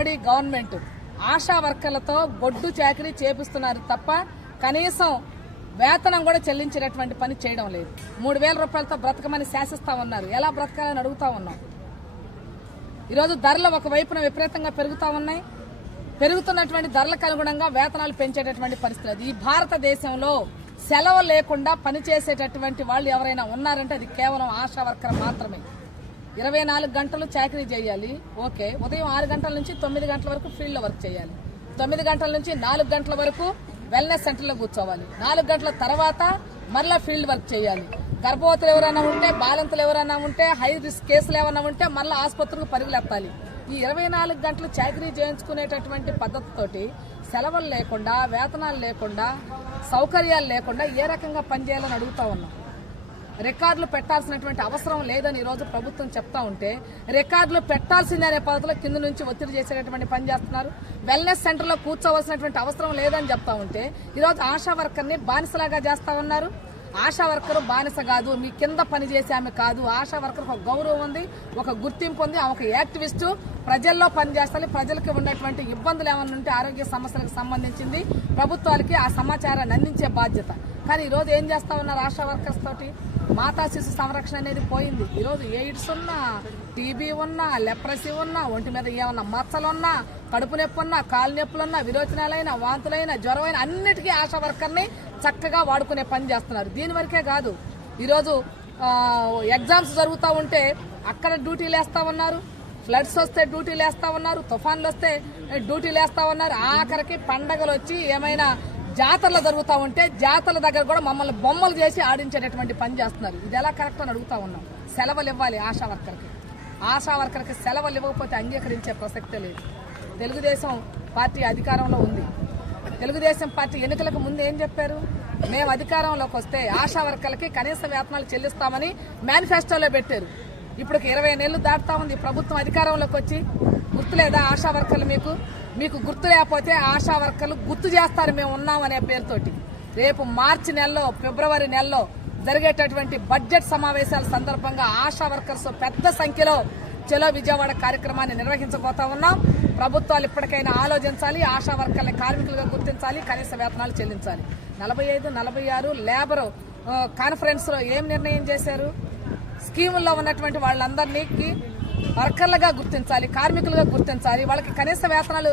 Modi government ASHA వర్కర్లతో బొడ్డు చాకరీ చేపిస్తున్నారు తప్ప కనీసం వేతనం కూడా చెల్లించేటటువంటి పని చేయడం లేదు. 3,000 రూపాయలతో బ్రతకమని శాసిస్తా ఉన్నారు. ఎలా బ్రతకాలని అడుగుతా ఉన్నాం. ఈరోజు ధరలు ఒకవైపున విపరీతంగా పెరుగుతా ఉన్నాయి. పెరుగుతున్నటువంటి ధరలకు అనుగుణంగా వేతనాలు పెంచేటటువంటి పరిస్థితి. ఈ భారతదేశంలో సెలవు లేకుండా పనిచేసేటటువంటి వాళ్ళు ఎవరైనా ఉన్నారంటే అది కేవలం ఆశా వర్కర్ మాత్రమే. 24 గంటలు చాకరీ చేయాలి. ఓకే, ఉదయం 6 గంటల నుంచి 9 గంటల వరకు ఫీల్డ్లో వర్క్ చేయాలి. 9 గంటల నుంచి 4 గంటల వరకు వెల్నెస్ సెంటర్లో కూర్చోవాలి. 4 గంటల తర్వాత మరలా ఫీల్డ్ వర్క్ చేయాలి. గర్భవతులు ఎవరైనా ఉంటే, బాలింతలు ఎవరైనా ఉంటే, హై రిస్క్ కేసులు ఏమైనా ఉంటే మరలా ఆసుపత్రికి పరుగులెత్తాలి. ఈ 24 గంటలు చాకరీ చేయించుకునేటటువంటి పద్ధతితోటి సెలవులు లేకుండా, వేతనాలు లేకుండా, సౌకర్యాలు లేకుండా ఏ రకంగా పనిచేయాలని అడుగుతా ఉన్నాం. రికార్డులు పెట్టాల్సినటువంటి అవసరం లేదని ఈరోజు ప్రభుత్వం చెప్తా ఉంటే రికార్డులు పెట్టాల్సిందే అనే పద్ధతిలో కింద నుంచి ఒత్తిడి చేసేటటువంటి పని చేస్తున్నారు. వెల్నెస్ సెంటర్లో కూర్చోవలసినటువంటి అవసరం లేదని చెప్తా ఉంటే ఈరోజు ఆశా వర్కర్ని బానిసలాగా చేస్తా ఉన్నారు. ఆశా వర్కర్ బానిస కాదు, మీ కింద పనిచేసే ఆమె కాదు. ఆశా వర్కర్ ఒక గౌరవం ఉంది, ఒక గుర్తింపు ఉంది. ఆమె ఒక యాక్టివిస్టు, ప్రజల్లో పనిచేస్తుంది. ప్రజలకు ఉన్నటువంటి ఇబ్బందులు ఏమన్నా ఉంటే ఆరోగ్య సమస్యలకు సంబంధించింది ప్రభుత్వాలకి ఆ సమాచారాన్ని అందించే బాధ్యత. కానీ ఈరోజు ఏం చేస్తా ఉన్నారు ఆశా వర్కర్స్ తోటి? మాతా శిశు సంరక్షణ అనేది పోయింది. ఈరోజు ఎయిడ్స్ ఉన్నా, టీబీ ఉన్నా, లెప్రసీ ఉన్నా, ఒంటి మీద ఏమన్నా మచ్చలున్నా, కడుపు నొప్పి ఉన్నా, కాలు నొప్పులున్నా, విరోచనాలైన, వాంతులైన, జ్వరమైన అన్నిటికీ ఆశా వర్కర్ని చక్కగా వాడుకునే పని చేస్తున్నారు. దీని వరకే కాదు, ఈరోజు ఎగ్జామ్స్ జరుగుతూ ఉంటే అక్కడ డ్యూటీలు వేస్తా ఉన్నారు. ఫ్లడ్స్ వస్తే డ్యూటీలు వేస్తా ఉన్నారు. తుఫాన్లు వస్తే డ్యూటీలు వేస్తా ఉన్నారు. ఆఖరికి పండగలు వచ్చి ఏమైనా జాతరలు జరుగుతూ ఉంటే జాతరల దగ్గర కూడా మమ్మల్ని బొమ్మలు చేసి ఆడించేటటువంటి పని చేస్తున్నారు. ఇది ఎలా కరెక్ట్ అని అడుగుతా ఉన్నాం. సెలవులు ఇవ్వాలి ఆశా వర్కర్కి. ఆశా వర్కర్కి సెలవులు ఇవ్వకపోతే అంగీకరించే ప్రసక్తే లేదు. తెలుగుదేశం పార్టీ అధికారంలో ఉంది. తెలుగుదేశం పార్టీ ఎన్నికలకు ముందు ఏం చెప్పారు? మేము అధికారంలోకి వస్తే ఆశా వర్కర్లకి కనీస వేతనాలు చెల్లిస్తామని మేనిఫెస్టోలో పెట్టారు. ఇప్పుడు 20 నెలలు దాటుతా ఉంది ప్రభుత్వం అధికారంలోకి వచ్చి. గుర్తులేదా ఆశా వర్కర్లు? మీకు గుర్తు లేకపోతే ఆశా వర్కర్లు గుర్తు చేస్తారు మేము ఉన్నామనే పేరుతోటి. రేపు మార్చి నెలలో, ఫిబ్రవరి నెలలో జరిగేటటువంటి బడ్జెట్ సమావేశాల సందర్భంగా ఆశా వర్కర్స్ పెద్ద సంఖ్యలో చలో విజయవాడ కార్యక్రమాన్ని నిర్వహించబోతా ఉన్నాం. ప్రభుత్వాలు ఇప్పటికైనా ఆలోచించాలి. ఆశా వర్కర్ల కార్మికులుగా గుర్తించాలి. కనీస వేతనాలు చెల్లించాలి. 45, 46 లేబర్ కాన్ఫరెన్స్ లో ఏం నిర్ణయం చేశారు? స్కీముల్లో ఉన్నటువంటి వాళ్ళందరినీ వర్కర్లుగా గుర్తించాలి, కార్మికులుగా గుర్తించాలి, వాళ్ళకి కనీస వేతనాలు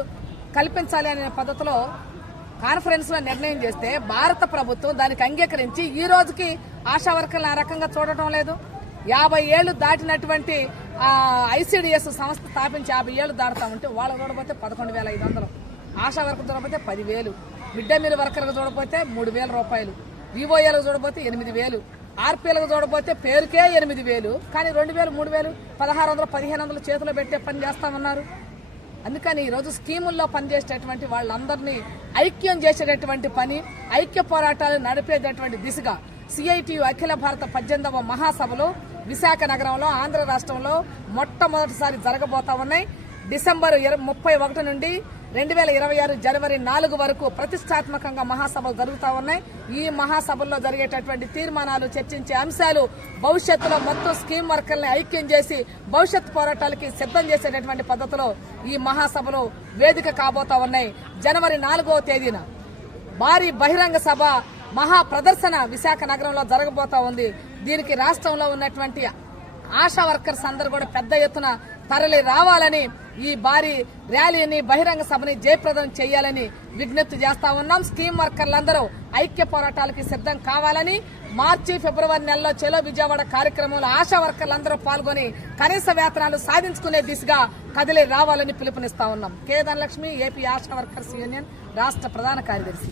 కల్పించాలి అనే పద్ధతిలో కాన్ఫరెన్స్ లో నిర్ణయం చేస్తే భారత ప్రభుత్వం దానికి అంగీకరించి ఈ రోజుకి ఆశా వర్కర్లు ఆ రకంగా చూడటం లేదు. 50 ఏళ్లు దాటినటువంటి ఐసీడీఎస్ సంస్థ స్థాపించి 50 ఏళ్లు దాడుతా ఉంటే వాళ్ళకు చూడబోతే 11,500, ఆశా వర్కర్ చూడబోతే 10,000, మిడ్ డే మీల్ వర్కర్గా చూడబోతే 3,000 రూపాయలు, వివోఏలకు చూడబోతే 8,000, ఆర్పీఎలకు చూడబోతే పేరుకే 8,000. కానీ 2,000, 3,000, 1,600, 1,500 చేతిలో పెట్టే పని చేస్తామన్నారు. అందుకని ఈరోజు స్కీముల్లో పనిచేసేటటువంటి వాళ్ళందరినీ ఐక్యం చేసేటటువంటి పని, ఐక్య పోరాటాలు నడిపేటటువంటి దిశగా సిఐటియు అఖిల భారత 18వ మహాసభలు విశాఖ నగరంలో, ఆంధ్ర రాష్ట్రంలో మొట్టమొదటిసారి జరగబోతా ఉన్నాయి. డిసెంబర్ 31 నుండి 2026 జనవరి 4 వరకు ప్రతిష్టాత్మకంగా మహాసభలు జరుగుతా ఉన్నాయి. ఈ మహాసభల్లో జరిగేటటువంటి తీర్మానాలు, చర్చించే అంశాలు భవిష్యత్తులో మొత్తం స్కీమ్ వర్కర్ని ఐక్యం చేసి భవిష్యత్ పోరాటాలకి సిద్ధం చేసేటటువంటి పద్ధతిలో ఈ మహాసభలు వేదిక కాబోతా ఉన్నాయి. జనవరి 4వ తేదీన భారీ బహిరంగ సభ, మహా ప్రదర్శన విశాఖ నగరంలో జరగబోతా ఉంది. దీనికి రాష్ట్రంలో ఉన్నటువంటి ఆశా వర్కర్స్ అందరూ కూడా పెద్ద ఎత్తున తరలి రావాలని, ఈ భారీ ర్యాలీని, బహిరంగ సభని జయప్రదం చేయాలని విజ్ఞప్తి చేస్తా ఉన్నాం. స్కీమ్ వర్కర్లందరూ ఐక్య పోరాటాలకి సిద్ధం కావాలని, మార్చి, ఫిబ్రవరి నెలలో చలో విజయవాడ కార్యక్రమంలో ఆశా వర్కర్లందరూ పాల్గొని కనీస వేతనాలు సాధించుకునే దిశగా కదిలి రావాలని పిలుపునిస్తా ఉన్నాం. K Dhanalakshmi, AP Asha workers union రాష్ట్ర ప్రధాన కార్యదర్శి.